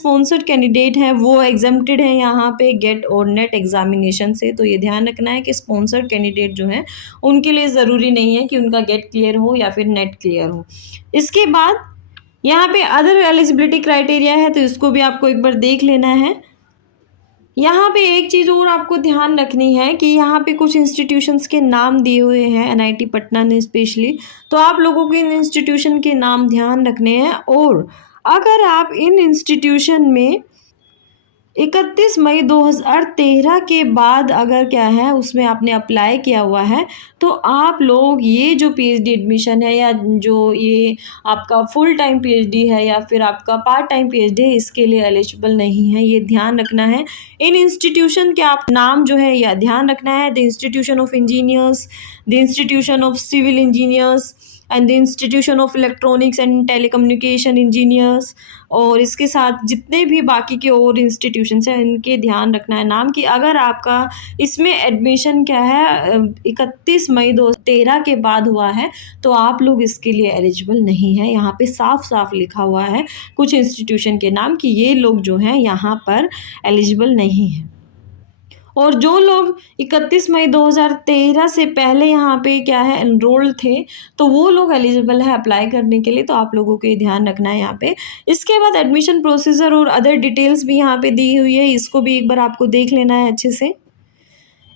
Sponsored candidate हैं वो exempted है यहाँ पे गेट और नेट एग्जामिनेशन से। तो ये ध्यान रखना है कि स्पॉन्सर्ड कैंडिडेट जो हैं उनके लिए ज़रूरी नहीं है कि उनका गेट क्लियर हो या फिर नेट क्लियर हो। इसके बाद यहाँ पे अदर एलिजिबिलिटी क्राइटेरिया है, तो इसको भी आपको एक बार देख लेना है। यहाँ पे एक चीज़ और आपको ध्यान रखनी है कि यहाँ पे कुछ इंस्टीट्यूशंस के नाम दिए हुए हैं एनआईटी पटना ने स्पेशली, तो आप लोगों को इन इंस्टीट्यूशन के नाम ध्यान रखने हैं। और अगर आप इन इंस्टीट्यूशन में 31 मई 2013 के बाद अगर क्या है उसमें आपने अप्लाई किया हुआ है, तो आप लोग ये जो पीएचडी एडमिशन है या जो ये आपका फुल टाइम पीएचडी है या फिर आपका पार्ट टाइम पीएचडी है, इसके लिए एलिजिबल नहीं है। ये ध्यान रखना है। इन इंस्टीट्यूशन के आप नाम जो है या ध्यान रखना है, the institution of engineers, the institution of civil engineers and the institution of electronics and telecommunication engineers. और इसके साथ जितने भी बाकी के और इंस्टीट्यूशंस हैं इनके ध्यान रखना है नाम कि अगर आपका इसमें एडमिशन क्या है 31 मई 2013 के बाद हुआ है तो आप लोग इसके लिए एलिजिबल नहीं है। यहाँ पे साफ साफ लिखा हुआ है कुछ इंस्टीट्यूशन के नाम कि ये लोग जो हैं यहाँ पर एलिजिबल नहीं हैं। और जो लोग 31 मई 2013 से पहले यहाँ पे क्या है एनरोल्ड थे, तो वो लोग एलिजिबल है अप्लाई करने के लिए। तो आप लोगों को ये ध्यान रखना है यहाँ पे। इसके बाद एडमिशन प्रोसीजर और अदर डिटेल्स भी यहाँ पे दी हुई है, इसको भी एक बार आपको देख लेना है अच्छे से।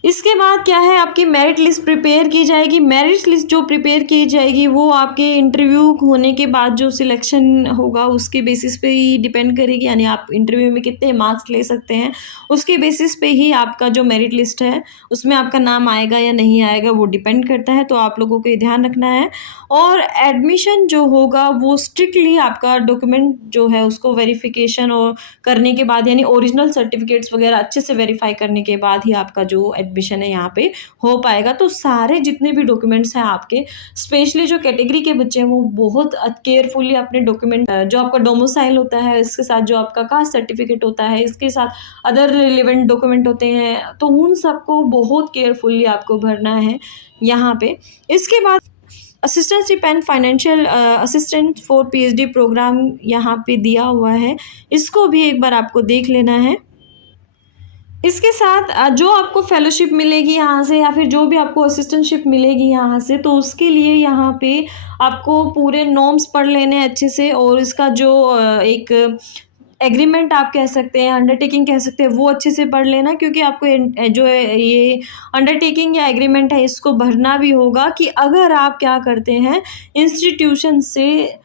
इसके बाद क्या है आपकी मेरिट लिस्ट प्रिपेयर की जाएगी। मेरिट लिस्ट जो प्रिपेयर की जाएगी वो आपके इंटरव्यू होने के बाद जो सिलेक्शन होगा उसके बेसिस पे ही डिपेंड करेगी, यानी आप इंटरव्यू में कितने मार्क्स ले सकते हैं उसके बेसिस पे ही आपका जो मेरिट लिस्ट है उसमें आपका नाम आएगा या नहीं आएगा वो डिपेंड करता है। तो आप लोगों को ये ध्यान रखना है। और एडमिशन जो होगा वो स्ट्रिक्टली आपका डॉक्यूमेंट जो है उसको वेरिफिकेशन और करने के बाद, यानी ओरिजिनल सर्टिफिकेट्स वगैरह अच्छे से वेरीफाई करने के बाद ही आपका जो एडमिशन है यहाँ पे हो पाएगा। तो सारे जितने भी डॉक्यूमेंट्स हैं आपके, स्पेशली जो कैटेगरी के बच्चे हैं वो बहुत केयरफुली अपने डॉक्यूमेंट जो आपका डोमिसाइल होता है, इसके साथ जो आपका कास्ट सर्टिफिकेट होता है, इसके साथ अदर रिलेवेंट डॉक्यूमेंट होते हैं, तो उन सबको बहुत केयरफुली आपको भरना है यहाँ पे। इसके बाद assistantship and financial assistant for PhD programme यहाँ पे दिया हुआ है, इसको भी एक बार आपको देख लेना है। इसके साथ जो आपको फेलोशिप मिलेगी यहाँ से या फिर जो भी आपको असिस्टेंटशिप मिलेगी यहाँ से, तो उसके लिए यहाँ पे आपको पूरे नॉर्म्स पढ़ लेने हैं अच्छे से। और इसका जो एक एग्रीमेंट आप कह सकते हैं, अंडरटेकिंग कह सकते हैं, वो अच्छे से पढ़ लेना, क्योंकि आपको जो है ये अंडरटेकिंग या एग्रीमेंट है इसको भरना भी होगा कि अगर आप क्या करते हैं इंस्टीट्यूशन से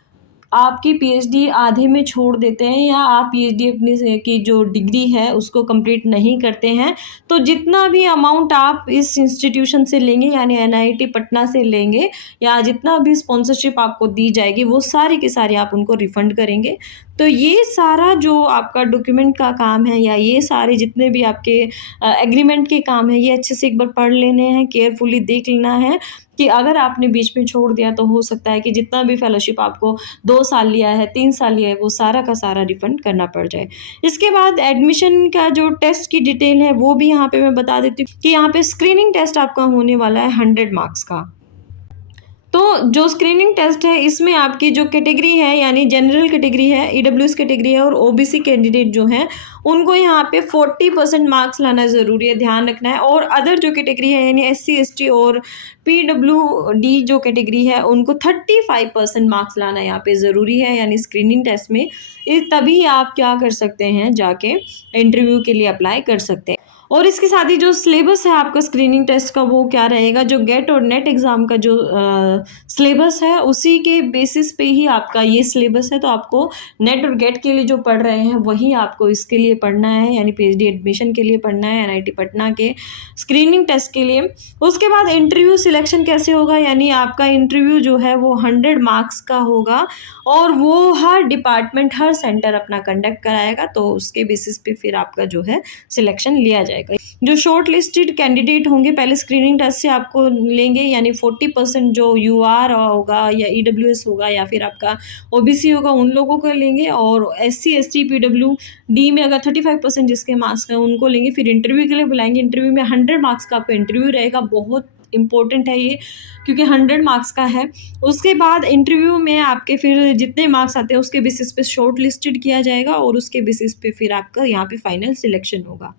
आपकी पीएचडी आधे में छोड़ देते हैं या आप पीएचडी अपनी की जो डिग्री है उसको कंप्लीट नहीं करते हैं, तो जितना भी अमाउंट आप इस इंस्टीट्यूशन से लेंगे यानी एनआईटी पटना से लेंगे या जितना भी स्पॉन्सरशिप आपको दी जाएगी वो सारी की सारी आप उनको रिफ़ंड करेंगे। तो ये सारा जो आपका डॉक्यूमेंट का काम है या ये सारे जितने भी आपके एग्रीमेंट के काम है ये अच्छे से एक बार पढ़ लेने हैं, केयरफुली देख लेना है कि अगर आपने बीच में छोड़ दिया तो हो सकता है कि जितना भी फेलोशिप आपको 2 साल लिया है, 3 साल लिया है, वो सारा का सारा रिफ़ंड करना पड़ जाए। इसके बाद एडमिशन का जो टेस्ट की डिटेल है वो भी यहाँ पे मैं बता देती हूँ कि यहाँ पे स्क्रीनिंग टेस्ट आपका होने वाला है 100 मार्क्स का। तो जो स्क्रीनिंग टेस्ट है इसमें आपकी जो कैटेगरी है यानी जनरल कैटेगरी है, ईडब्ल्यूएस कैटेगरी है और ओबीसी कैंडिडेट जो हैं उनको यहाँ पे 40% मार्क्स लाना ज़रूरी है, ध्यान रखना है। और अदर जो कैटेगरी है यानी एससी एसटी और पीडब्ल्यूडी जो कैटेगरी है उनको 35% मार्क्स लाना यहाँ पे ज़रूरी है, यानी स्क्रीनिंग टेस्ट में। तभी आप क्या कर सकते हैं, जाके इंटरव्यू के लिए अप्लाई कर सकते हैं। और इसके साथ ही जो सिलेबस है आपका स्क्रीनिंग टेस्ट का वो क्या रहेगा, जो गेट और नेट एग्ज़ाम का जो सिलेबस है उसी के बेसिस पे ही आपका ये सिलेबस है। तो आपको नेट और गेट के लिए जो पढ़ रहे हैं वही आपको इसके लिए पढ़ना है, यानी पीएचडी एडमिशन के लिए पढ़ना है एनआईटी पटना के स्क्रीनिंग टेस्ट के लिए। उसके बाद इंटरव्यू सिलेक्शन कैसे होगा, यानी आपका इंटरव्यू जो है वो 100 मार्क्स का होगा और वो हर डिपार्टमेंट हर सेंटर अपना कंडक्ट कराएगा, तो उसके बेसिस पे फिर आपका जो है सिलेक्शन लिया जाएगा। जो शॉर्ट लिस्टेड कैंडिडेट होंगे पहले स्क्रीनिंग टेस्ट से आपको लेंगे, यानी 40% जो यूआर होगा या ईडब्ल्यूएस होगा या फिर आपका ओबीसी होगा उन लोगों को लेंगे, और एससी एसटी पीडब्ल्यूडी में अगर 35% जिसके मार्क्स हैं उनको लेंगे। फिर इंटरव्यू के लिए बुलाएंगे, इंटरव्यू में 100 मार्क्स का आपका इंटरव्यू रहेगा। बहुत इम्पोर्टेंट है ये, क्योंकि 100 मार्क्स का है। उसके बाद इंटरव्यू में आपके फिर जितने मार्क्स आते हैं उसके बेसिस पे शॉर्ट लिस्टेड किया जाएगा और उसके बेसिस पे फिर आपका यहाँ पे फाइनल सिलेक्शन होगा।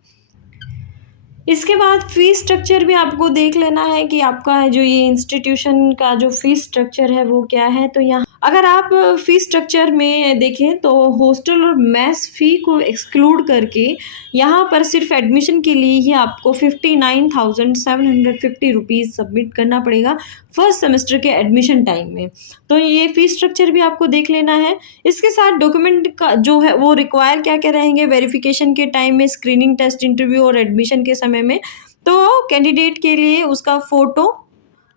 इसके बाद फ़ीस स्ट्रक्चर भी आपको देख लेना है कि आपका जो ये इंस्टीट्यूशन का जो फ़ीस स्ट्रक्चर है वो क्या है। तो यहाँ अगर आप फ़ीस स्ट्रक्चर में देखें तो हॉस्टल और मेस फ़ी को एक्सक्लूड करके यहाँ पर सिर्फ एडमिशन के लिए ही आपको 59,750 रुपीज़ सबमिट करना पड़ेगा फर्स्ट सेमेस्टर के एडमिशन टाइम में। तो ये फ़ीस स्ट्रक्चर भी आपको देख लेना है। इसके साथ डॉक्यूमेंट का जो है वो रिक्वायर क्या-क्या रहेंगे वेरिफ़िकेशन के टाइम में, स्क्रीनिंग टेस्ट, इंटरव्यू और एडमिशन के समय में। तो कैंडिडेट के लिए उसका फ़ोटो,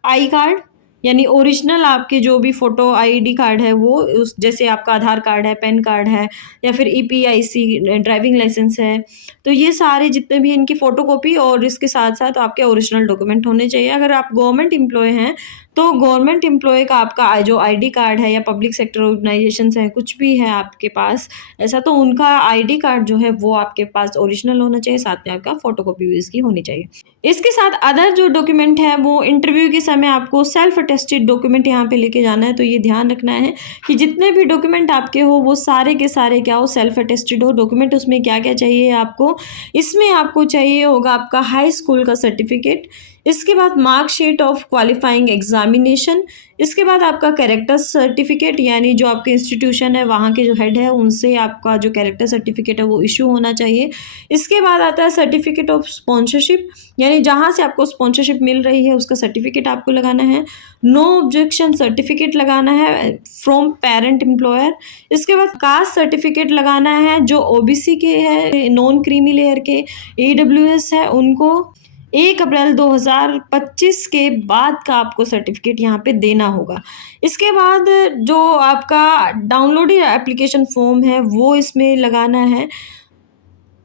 आई कार्ड यानी ओरिजिनल आपके जो भी फ़ोटो आईडी कार्ड है वो उस जैसे आपका आधार कार्ड है, पैन कार्ड है या फिर ईपीआईसी ड्राइविंग लाइसेंस है। तो ये सारे जितने भी इनकी फ़ोटोकॉपी और इसके साथ-साथ आपके ओरिजिनल डॉक्यूमेंट होने चाहिए। अगर आप गवर्नमेंट एम्प्लॉयी हैं, तो गवर्नमेंट एम्प्लॉयी का आपका जो आईडी कार्ड है या पब्लिक सेक्टर ऑर्गेनाइज़ेशंस हैं, कुछ भी है आपके पास ऐसा, तो उनका आईडी कार्ड जो है वो आपके पास ओरिजिनल होना चाहिए, साथ में आपका फ़ोटोकॉपी भी इसकी होनी चाहिए। इसके साथ अदर जो डॉक्यूमेंट है वो इंटरव्यू के समय आपको सेल्फ अटेस्टेड डॉक्यूमेंट यहाँ पे लेके जाना है। तो ये ध्यान रखना है कि जितने भी डॉक्यूमेंट आपके हो वो सारे के सारे क्या हो, सेल्फ अटेस्टेड हो। डॉक्यूमेंट उसमें क्या-क्या चाहिए आपको, इसमें आपको चाहिए होगा आपका हाई स्कूल का सर्टिफिकेट, इसके बाद मार्कशीट ऑफ क्वालिफाइंग एग्जामिनेशन, इसके बाद आपका कैरेक्टर सर्टिफिकेट यानी जो आपके इंस्टीट्यूशन है वहाँ के जो हेड है उनसे आपका जो कैरेक्टर सर्टिफिकेट है वो इशू होना चाहिए। इसके बाद आता है सर्टिफिकेट ऑफ स्पॉन्सरशिप यानी जहाँ से आपको स्पॉन्सरशिप मिल रही है उसका सर्टिफिकेट आपको लगाना है। नो ऑब्जेक्शन सर्टिफिकेट लगाना है फ्रॉम पेरेंट एम्प्लॉयर। इसके बाद कास्ट सर्टिफिकेट लगाना है जो ओबीसी के है, नॉन क्रीमी लेयर के, ईडब्ल्यूएस है उनको 1 अप्रैल 2025 के बाद का आपको सर्टिफिकेट यहाँ पे देना होगा। इसके बाद जो आपका डाउनलोडेड एप्लीकेशन फॉर्म है वो इसमें लगाना है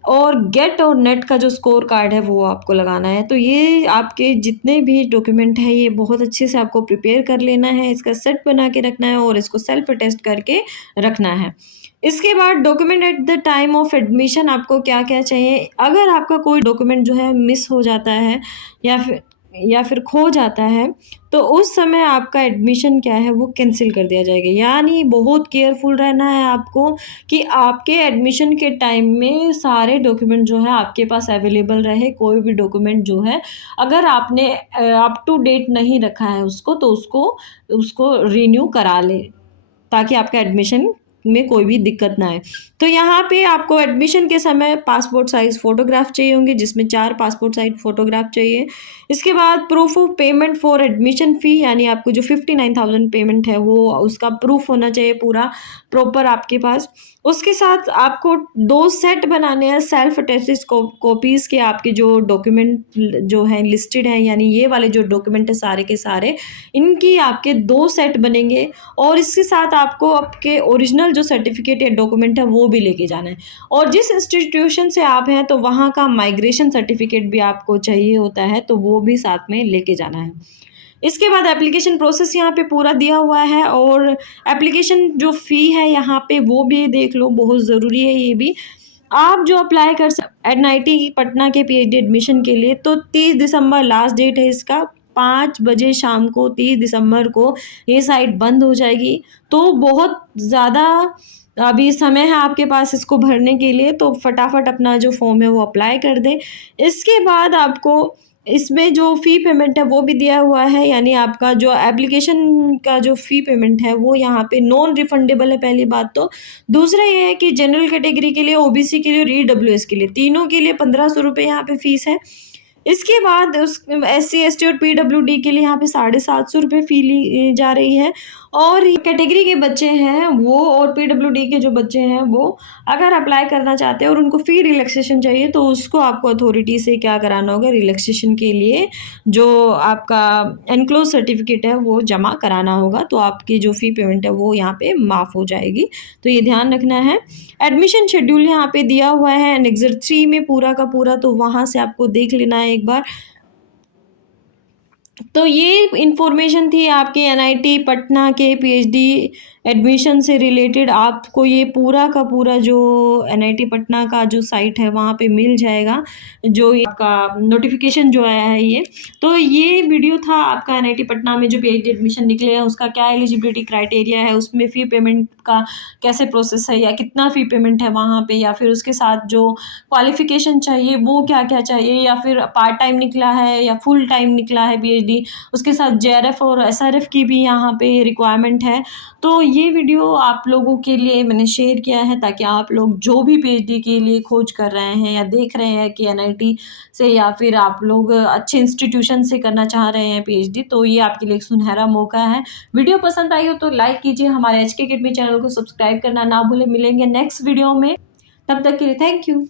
और गेट और नेट का जो स्कोर कार्ड है वो आपको लगाना है। तो ये आपके जितने भी डॉक्यूमेंट हैं ये बहुत अच्छे से आपको प्रिपेयर कर लेना है, इसका सेट बना के रखना है और इसको सेल्फ अटेस्ट करके रखना है। इसके बाद document at the time of admission आपको क्या-क्या चाहिए। अगर आपका कोई डॉक्यूमेंट जो है मिस हो जाता है या फिर खो जाता है तो उस समय आपका एडमिशन क्या है वो कैंसिल कर दिया जाएगा। यानी बहुत केयरफुल रहना है आपको कि आपके एडमिशन के टाइम में सारे डॉक्यूमेंट जो है आपके पास अवेलेबल रहे। कोई भी डॉक्यूमेंट जो है अगर आपने अप टू डेट नहीं रखा है उसको तो उसको रिन्यू करा लें ताकि आपका एडमिशन में कोई भी दिक्कत ना आए। तो यहाँ पे आपको एडमिशन के समय पासपोर्ट साइज़ फ़ोटोग्राफ चाहिए होंगे जिसमें 4 पासपोर्ट साइज़ फ़ोटोग्राफ चाहिए। इसके बाद proof of payment for admission फ़ी यानी आपको जो 59,000 पेमेंट है वो उसका प्रूफ होना चाहिए पूरा प्रॉपर आपके पास। उसके साथ आपको 2 सेट बनाने हैं सेल्फ अटेस्टेड कॉपीज़ के आपके जो डॉक्यूमेंट जो हैं लिस्टेड हैं यानी ये वाले जो डॉक्यूमेंट है सारे के सारे इनकी आपके 2 सेट बनेंगे और इसके साथ आपको आपके ओरिजिनल जो सर्टिफिकेट या डॉक्यूमेंट है वो भी लेके जाना है। और जिस इंस्टीट्यूशन से आप हैं तो वहाँ का माइग्रेशन सर्टिफिकेट भी आपको चाहिए होता है तो वो भी साथ में लेके जाना है। इसके बाद एप्लीकेशन प्रोसेस यहाँ पे पूरा दिया हुआ है और एप्लीकेशन जो फ़ी है यहाँ पे वो भी देख लो, बहुत ज़रूरी है ये भी। आप जो अप्लाई कर एनआईटी पटना के पीएचडी एडमिशन के लिए तो 30 दिसंबर लास्ट डेट है इसका। 5 बजे शाम को 30 दिसंबर को ये साइट बंद हो जाएगी। तो बहुत ज़्यादा अभी समय है आपके पास इसको भरने के लिए, तो फटाफट अपना जो फॉर्म है वो अप्लाई कर दें। इसके बाद आपको इसमें जो फ़ी पेमेंट है वो भी दिया हुआ है यानी आपका जो एप्लीकेशन का जो फ़ी पेमेंट है वो यहाँ पे नॉन रिफंडेबल है पहली बात तो। दूसरा ये है कि जनरल कैटेगरी के लिए, ओबीसी के लिए और ईडब्ल्यूएस के लिए तीनों के लिए 1500 रुपये यहाँ पे फ़ीस है। इसके बाद उस एससी, एसटी और पीडब्ल्यूडी के लिए यहाँ पे 750 रुपये फ़ी ली जा रही है। और कैटेगरी के बच्चे हैं वो और पीडब्ल्यूडी के जो बच्चे हैं वो अगर अप्लाई करना चाहते हैं और उनको फ़ी रिलैक्सेशन चाहिए तो उसको आपको अथॉरिटी से क्या कराना होगा, रिलैक्सेशन के लिए जो आपका एनक्लोज सर्टिफिकेट है वो जमा कराना होगा। तो आपकी जो फ़ी पेमेंट है वो यहाँ पे माफ़ हो जाएगी। तो ये ध्यान रखना है। एडमिशन शेड्यूल यहाँ पे दिया हुआ है एनेक्सर 3 में पूरा का पूरा, तो वहाँ से आपको देख लेना है एक बार। तो ये इन्फॉर्मेशन थी आपके एनआईटी पटना के पीएचडी एडमिशन से रिलेटेड। आपको ये पूरा का पूरा जो एनआईटी पटना का जो साइट है वहाँ पे मिल जाएगा, जो ये आपका नोटिफिकेशन जो आया है ये। तो ये वीडियो था आपका एनआईटी पटना में जो पीएचडी एडमिशन निकले हैं उसका क्या एलिजिबिलिटी क्राइटेरिया है, उसमें फ़ी पेमेंट का कैसे प्रोसेस है, या कितना फ़ी पेमेंट है वहाँ पे, या फिर उसके साथ जो क्वालिफ़िकेशन चाहिए वो क्या-क्या चाहिए, या फिर पार्ट टाइम निकला है या फुल टाइम निकला है पीएचडी, उसके साथ जेआरएफ और एसआरएफ की भी यहाँ पे रिक्वायरमेंट है। तो ये वीडियो आप लोगों के लिए मैंने शेयर किया है ताकि आप लोग जो भी पीएचडी के लिए खोज कर रहे हैं या देख रहे हैं कि एनआईटी से या फिर आप लोग अच्छे इंस्टीट्यूशन से करना चाह रहे हैं पीएचडी, तो ये आपके लिए एक सुनहरा मौका है। वीडियो पसंद आई हो तो लाइक कीजिए, हमारे एचके अकेडमी चैनल को सब्सक्राइब करना ना भूलें। मिलेंगे नेक्स्ट वीडियो में, तब तक के लिए थैंक यू।